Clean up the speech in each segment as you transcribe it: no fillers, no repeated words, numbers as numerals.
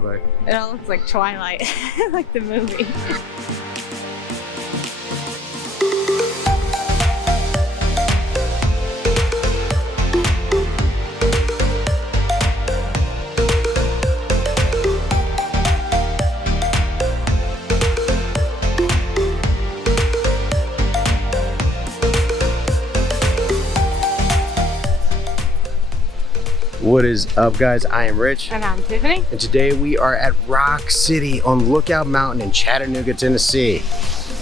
look like? It all looks like Twilight, like the movie. What is up, guys? I am Rich. And I'm Tiffany. And today we are at Rock City on Lookout Mountain in Chattanooga, Tennessee.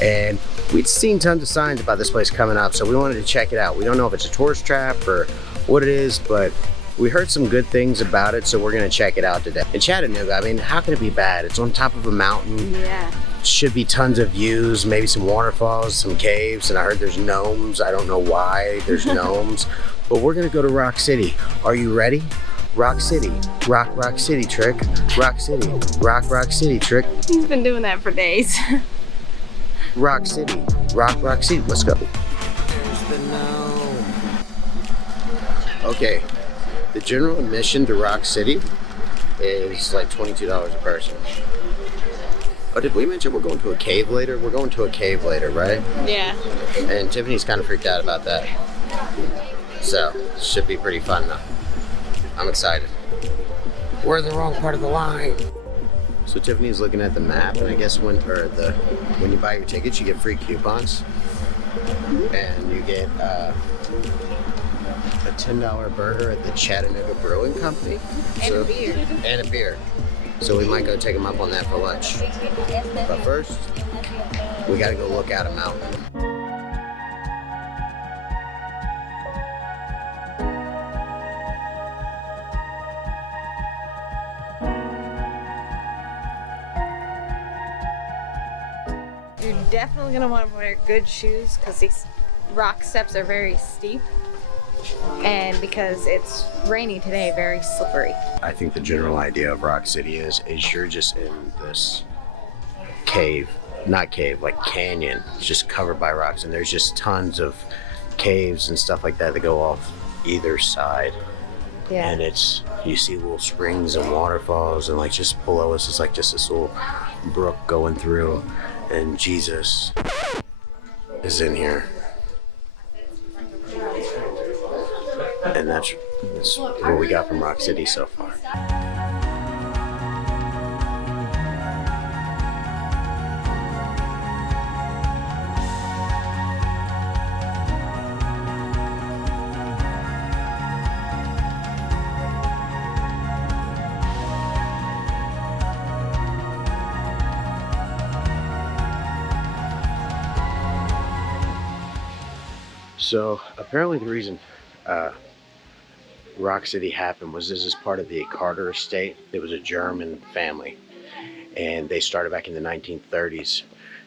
And we'd seen tons of signs about this place coming up, so we wanted to check it out. We don't know if it's a tourist trap or what it is, but we heard some good things about it, so we're gonna check it out today. In Chattanooga, I mean, how can it be bad? It's on top of a mountain. Yeah. Should be tons of views, maybe some waterfalls, some caves, and I heard there's gnomes. I don't know why there's gnomes, but we're gonna go to Rock City. Are you ready? Rock City, rock City trick, Rock City, rock City trick. He's been doing that for days. Rock City, rock City. Let's go. There's the gnome. Okay, the general admission to Rock City is like $22 a person. Oh, did we mention we're going to a cave later? We're going to a cave later, right? Yeah. And Tiffany's kind of freaked out about that. So, should be pretty fun though. I'm excited. We're in the wrong part of the line. So Tiffany's looking at the map, and I guess when you buy your tickets, you get free coupons. And you get a $10 burger at the Chattanooga Brewing Company. And a beer. And a beer. So we might go take them up on that for lunch. But first, we gotta go look out a mountain. You're definitely gonna want to wear good shoes because these rock steps are very steep. And because it's rainy today, very slippery. I think the general idea of Rock City is you're just in this cave, not cave, like canyon. It's just covered by rocks, and there's just tons of caves and stuff like that that go off either side. Yeah. And you see little springs and waterfalls, and like just below us is like just this little brook going through, and Jesus is in here. And that's what we got from Rock City so far. So apparently the reason Rock City happened was this is part of the Carter estate. It was a German family, and they started back in the 1930s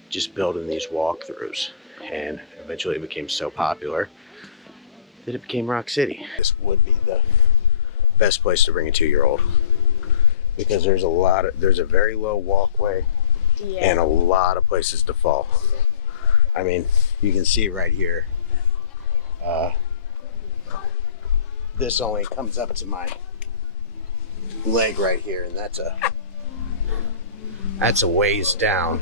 just building these walkthroughs, and eventually it became so popular that it became Rock City. This would be the best place to bring a 2-year-old because there's a very low walkway. Yeah. And a lot of places to fall. I mean, you can see right here. This only comes up to my leg right here, and that's a ways down.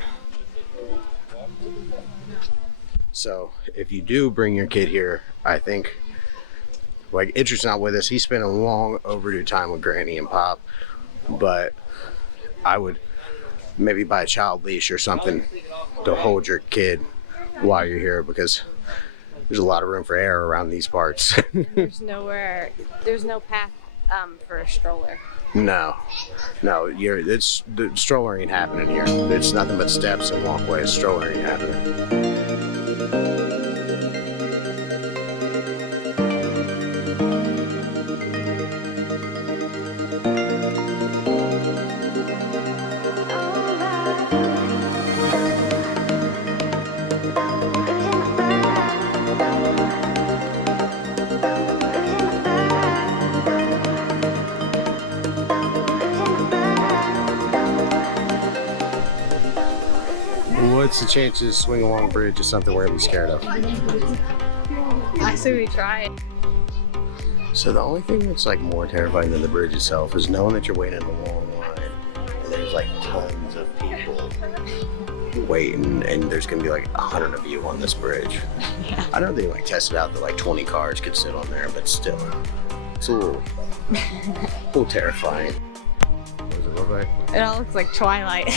So if you do bring your kid here, I think, like, Idris not with us, he spent a long overdue time with Granny and Pop, but I would maybe buy a child leash or something to hold your kid while you're here, because there's a lot of room for error around these parts. There's no path for a stroller. No, the stroller ain't happening here. It's nothing but steps and walkways. Stroller ain't happening. What's the chances swing along bridge is something we're gonna be scared of? I say we try it. So the only thing that's like more terrifying than the bridge itself is knowing that you're waiting in a long line there's like tons of people waiting, and there's gonna be like 100 of you on this bridge. Yeah. I know they like tested out that like 20 cars could sit on there, but still, it's a little terrifying. What does it look like? It all looks like Twilight,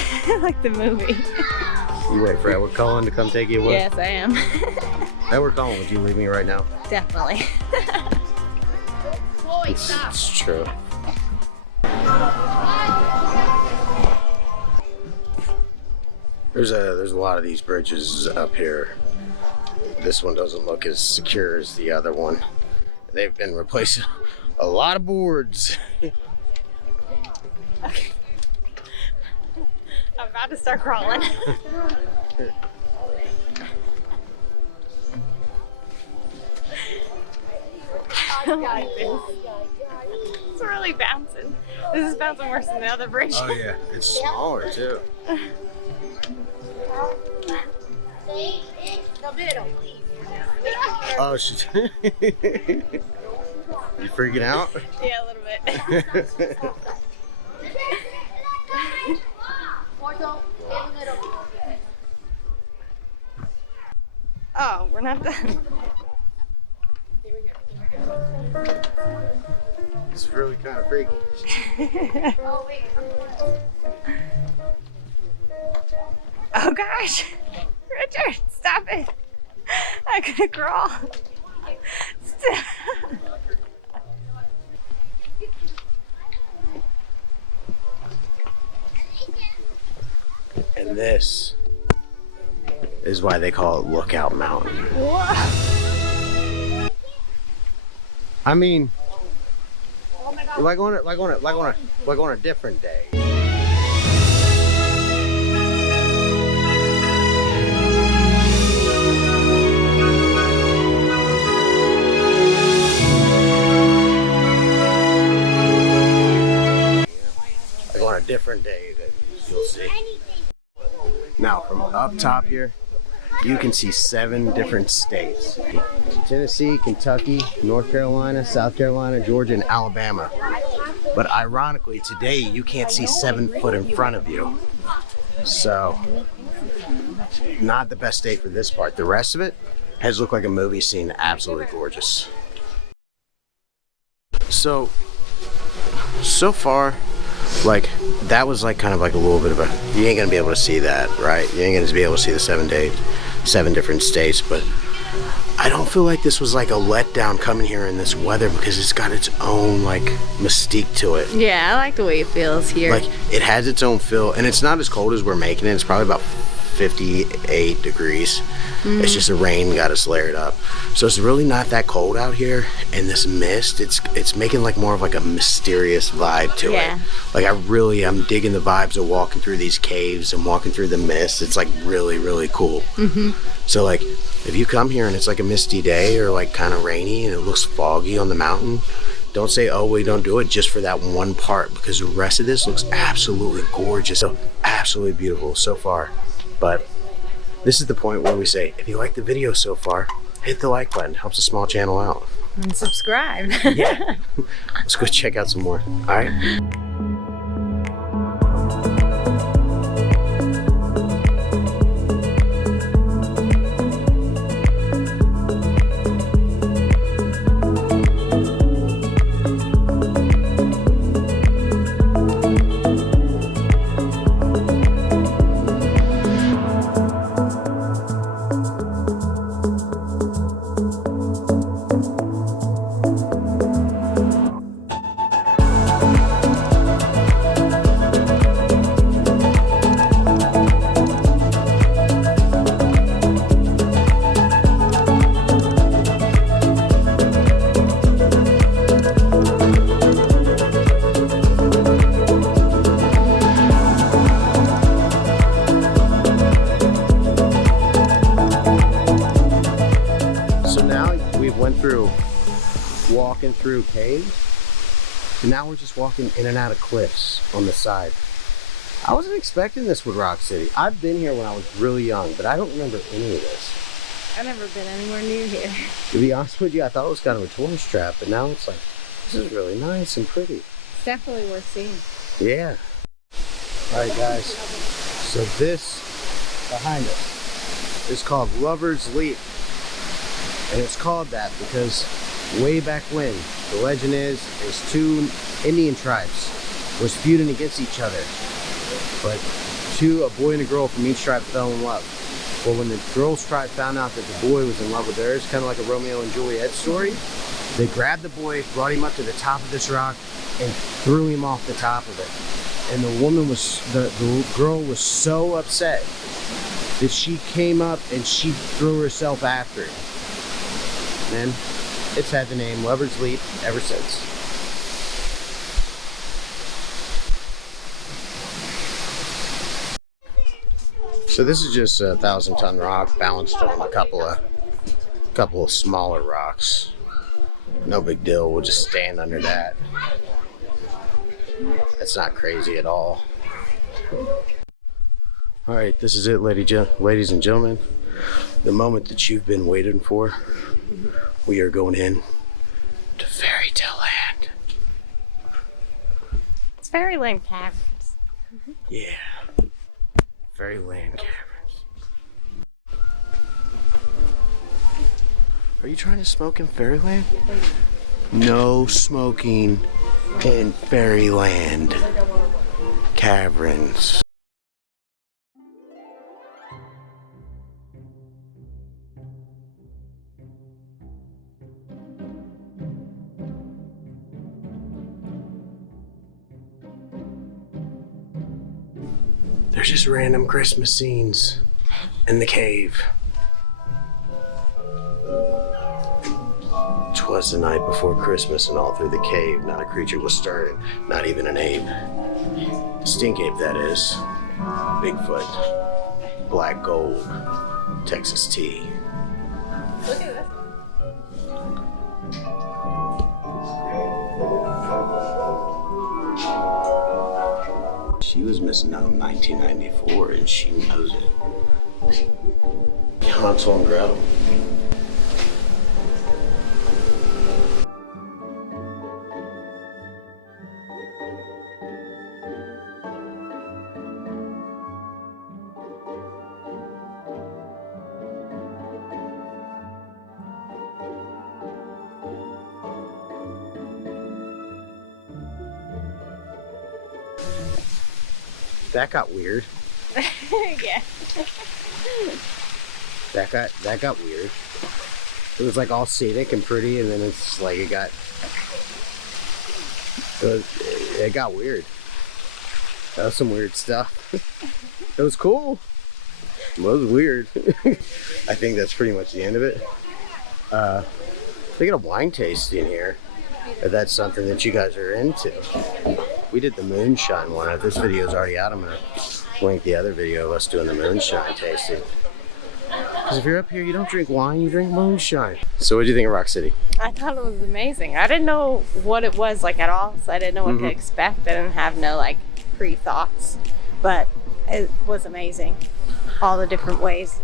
like the movie. You wait for Edward Cullen to come take you away? Yes, I am. Edward Cullen, would you leave me right now? Definitely. It's true. There's a lot of these bridges up here. This one doesn't look as secure as the other one. They've been replacing a lot of boards. Okay. I'm about to start crawling. It's really bouncing. This is bouncing worse than the other bridge. Oh yeah, it's smaller too. Oh shit. You freaking out? Yeah, a little bit. Oh, we're not done. It's really kind of freaky. Oh gosh. Richard, stop it. I'm gonna crawl. Stop. And this is why they call it Lookout Mountain. Whoa. I mean, like on a different day. Like on a different day that you'll see. Now from up top here, you can see 7 different states. Tennessee, Kentucky, North Carolina, South Carolina, Georgia, and Alabama. But ironically, today you can't see 7 foot in front of you. So, not the best day for this part. The rest of it has looked like a movie scene, absolutely gorgeous. So far, like, that was like kind of like a little bit of a, you ain't gonna be able to see that, right? You ain't gonna be able to see the 7 different states, but I don't feel like this was like a letdown coming here in this weather, because it's got its own like mystique to it. Yeah, I like the way it feels here. Like, it has its own feel, and it's not as cold as we're making it. It's probably about 58 degrees. It's just the rain got us layered up, so it's really not that cold out here. And this mist, it's making like more of like a mysterious vibe to it. Like, I really am digging the vibes of walking through these caves and walking through the mist. It's like really cool. So like, if you come here and it's like a misty day or like kind of rainy and it looks foggy on the mountain, don't say, oh, we don't do it just for that one part, because the rest of this looks absolutely gorgeous. So absolutely beautiful so far. But this is the point where we say, if you like the video so far, hit the like button. Helps the small channel out. And subscribe. Yeah. Let's go check out some more. All right. Walking through caves, and now we're just walking in and out of cliffs on the side. I wasn't expecting this with Rock City. I've been here when I was really young, but I don't remember any of this. I've never been anywhere near here. To be honest with you, I thought it was kind of a tourist trap, but now it's like, this is really nice and pretty. It's definitely worth seeing. Yeah. Alright guys, so this behind us is called Lover's Leap. And it's called that because way back when, the legend is two Indian tribes was feuding against each other. But a boy and a girl from each tribe fell in love. Well, when the girl's tribe found out that the boy was in love with theirs, kind of like a Romeo and Juliet story, they grabbed the boy, brought him up to the top of this rock, and threw him off the top of it. And the girl was so upset that she came up and she threw herself after it. And it's had the name Lover's Leap ever since. So this is just a 1,000-ton rock balanced on a couple of smaller rocks. No big deal, we'll just stand under that. That's not crazy at all. Alright, this is it, ladies and gentlemen. The moment that you've been waiting for. We are going in to Fairytale Land. It's Fairyland Caverns. Yeah. Fairyland Caverns. Are you trying to smoke in Fairyland? No smoking in Fairyland Caverns. There's just random Christmas scenes in the cave. 'Twas the night before Christmas, and all through the cave not a creature was stirring, not even an ape. Stink ape, that is. Bigfoot. Black gold. Texas tea. Look at this. She was Miss Gnome 1994 and she knows it. Hansel and Gretel. That got weird. Yeah. That got weird. It was like all scenic and pretty, and then it's like it got weird. That was some weird stuff. It was cool. It was weird. I think that's pretty much the end of it. They got a wine tasting here. If that's something that you guys are into. We did the moonshine one. If this video is already out, I'm gonna link the other video of us doing the moonshine tasting. Because if you're up here, you don't drink wine, you drink moonshine. So what do you think of Rock City? I thought it was amazing. I didn't know what it was like at all, so I didn't know what to expect. I didn't have no like pre-thoughts, but it was amazing. All the different ways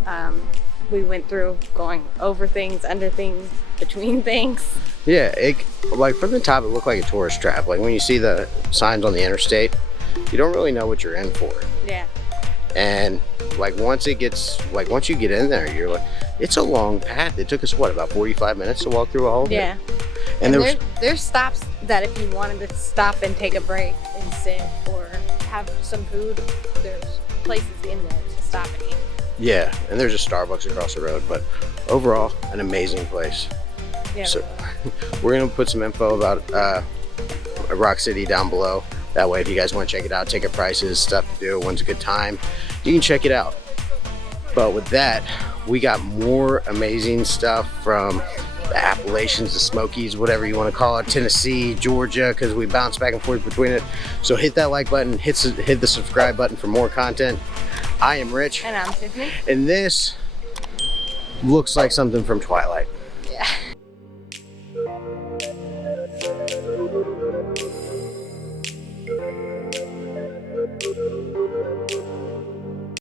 we went through, going over things, under things, between things. Yeah, like from the top it looked like a tourist trap. Like when you see the signs on the interstate, you don't really know what you're in for. Yeah. And like once you get in there, you're like, it's a long path. It took us what, about 45 minutes to walk through all of it? Yeah. And there's stops that if you wanted to stop and take a break and sit or have some food, there's places in there to stop and eat. Yeah, and there's a Starbucks across the road, but overall, an amazing place. Yeah. So we're gonna put some info about Rock City down below. That way, if you guys want to check it out, ticket prices, stuff to do, when's a good time, you can check it out. But with that, we got more amazing stuff from the Appalachians, the Smokies, whatever you want to call it, Tennessee, Georgia, because we bounce back and forth between it. So hit that like button, hit the subscribe button for more content. I am Rich. And I'm Tiffany. And this looks like something from Twilight.